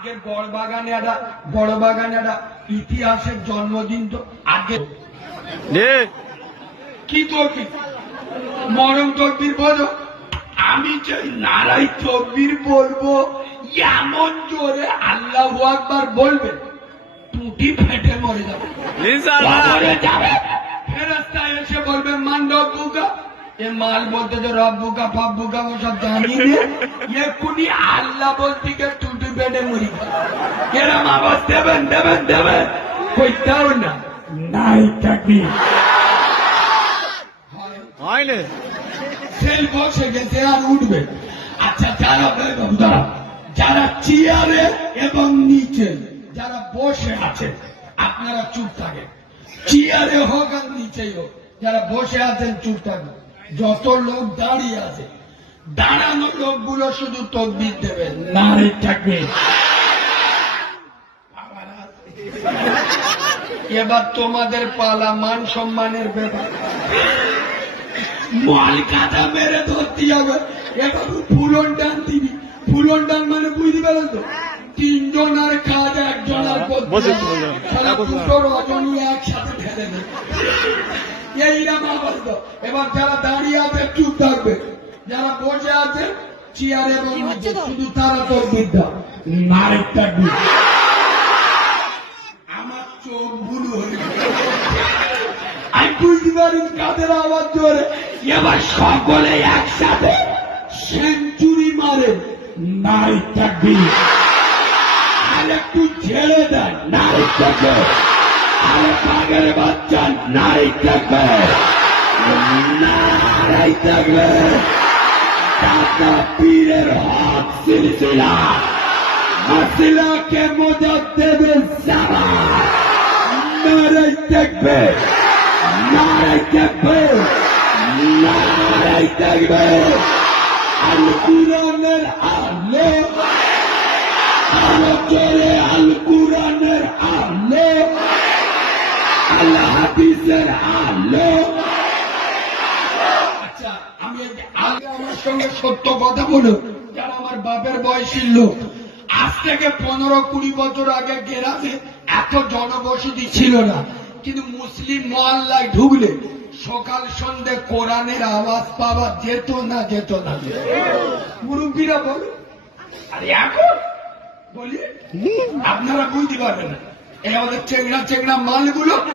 আজকে বড় বাগানে একটা ইতিহাসের জন্মদিন তো আজকে কি তকবির মরম তকবির বলো। আমি যে নারাই তকবির বলবো এমন জোরে আল্লাহু আকবার বলবে টুটি ফেটে মরে যাবে। ফেরেশতা এসে বলবে মান রব্বুকা, এ মাল বলতে যে রব্বুকা ফাব্বুকা ওসব জানি নে, এক্ষুনি আল্লাহ বলতে গিয়ে টুটি ফেটে মরি। এরম আওয়াজ দেবেন কইতাও না নাই তাকবীর হয় না, সেই বসে গেছে আর উঠবে। আচ্ছা যারা চেয়ারে এবং নিচে যারা বসে আছে আপনারা চুপ থাকেন, চেয়ারে হোক আর নিচেই হোক, যারা বসে আছেন চুপ থাকেন। যত লোক দাঁড়িয়ে আছে দাঁড়ানো লোকগুলো শুধু তাকবীর দেবেন নারে তাকবীর। এবার তোমাদের পালা, মান সম্মানের ব্যাপার। মাল কাঁচা মেরে ধরতে যাবে, এবার ফুলন টান দিবি। ফুলন টান মানে বুঝতে পারো তো, তিনজন আর কাজ একজন আর দুটো রজনী একসাথে ঢেলে দেবে, এইরকম আওয়াজ তো। এবার যারা দাঁড়িয়ে আছে চুপ থাকবে, যারা বসে আছে চেয়ার এবং শুধু তারা তাকবীর দাও নারে তাকবীর। আমার চোখ বুলু হয়ে আমি বুঝতে পারি কাদের আওয়াজ জোরে। এবার সকলে একসাথে সেঞ্চুরি মারে নাই তাকবীর। আর একটু ছেড়ে দেন নাই তাকবীর। আরে পাগের বাচ্চা নাই তাকবীর, নাই তাকবীর। দাদা পীরের হক সিলসিলা মাসিলা কে মুজাদ্দিদ জামান নারে তাকবীর, নারে তাকবীর, নারে তাকবীর। আল কুরআনের আলো, আলো চলে আল কুরআনের আলো, আল হাদিসের আলো। আচ্ছা আমি আগে আমার সঙ্গে সত্য কথা বলো, যারা আমার বাপের বয়সী লোক, আজ থেকে 15-20 বছর আগে গ্রামে এত জনবসতি ছিল না, কিন্তু মুসলিম মহল্লায় ঢুকলে সকাল সন্ধ্যে কোরআনের আওয়াজ পাওয়া যেত না মুরব্বীরা বলো। আর এখন বলি আপনারা বুঝতে পারবেন না, এই আমাদের চেংড়া মালগুলো